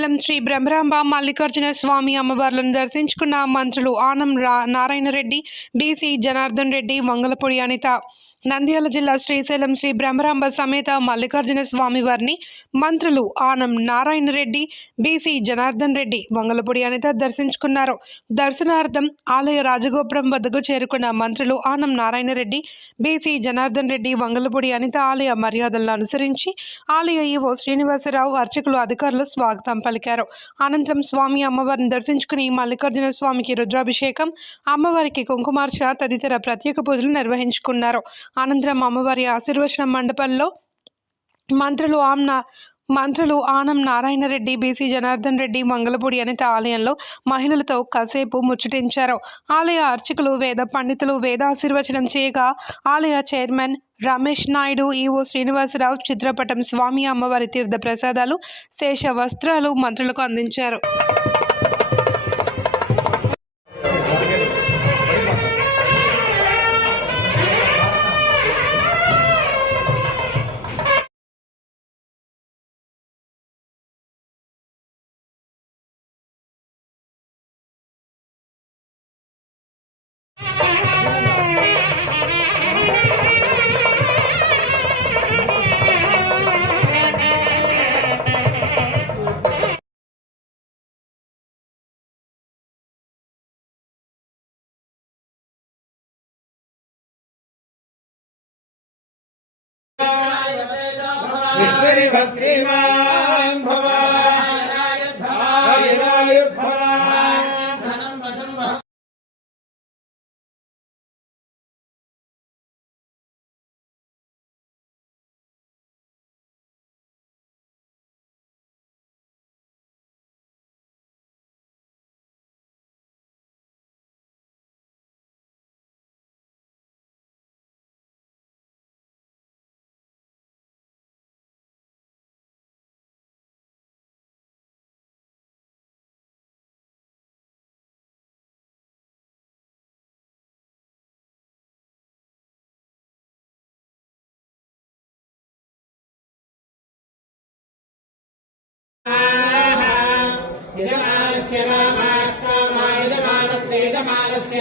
శ్రీశైలం శ్రీ బ్రహ్మరాంబ మల్లికార్జున స్వామి అమ్మవార్లను దర్శించుకున్న మంత్రులు ఆనం నారాయణ రెడ్డి, బీసీ జనార్దన్ రెడ్డి, వంగలపూడి అనిత. నంద్యాల జిల్లా శ్రీశైలం శ్రీ బ్రహ్మరాంబ సమేత మల్లికార్జున స్వామి వారిని మంత్రులు ఆనం నారాయణ రెడ్డి, బీసీ జనార్దన్ రెడ్డి, వంగలపూడి అనిత దర్శించుకున్నారు. దర్శనార్థం ఆలయ రాజగోపురం వద్దకు చేరుకున్న మంత్రులు ఆనం నారాయణ రెడ్డి, బీసీ జనార్దన్ రెడ్డి, వంగలపూడి అనిత ఆలయ మర్యాదలను అనుసరించి ఆలయ ఈవో శ్రీనివాసరావు, అర్చకులు, అధికారులు స్వాగతం పలికారు. అనంతరం స్వామి అమ్మవారిని దర్శించుకుని మల్లికార్జున స్వామికి రుద్రాభిషేకం, అమ్మవారికి కుంకుమార్చన తదితర ప్రత్యేక పూజలు నిర్వహించుకున్నారు. అనంతరం అమ్మవారి ఆశీర్వచన మండపంలో మంత్రులు ఆనం నారాయణ రెడ్డి, బీసీ జనార్దన్ రెడ్డి, మంగళపూడి అనిత ఆలయంలో మహిళలతో కాసేపు ముచ్చటించారు. ఆలయ అర్చకులు, వేద పండితులు వేదాశీర్వచనం చేయగా ఆలయ చైర్మన్ రమేష్ నాయుడు, ఈవో శ్రీనివాసరావు చిత్రపటం, స్వామి అమ్మవారి తీర్థ ప్రసాదాలు, శేష వస్త్రాలు మంత్రులకు అందించారు. श्रीमान् भव यजमानस्य रामात्मा यजमानस्य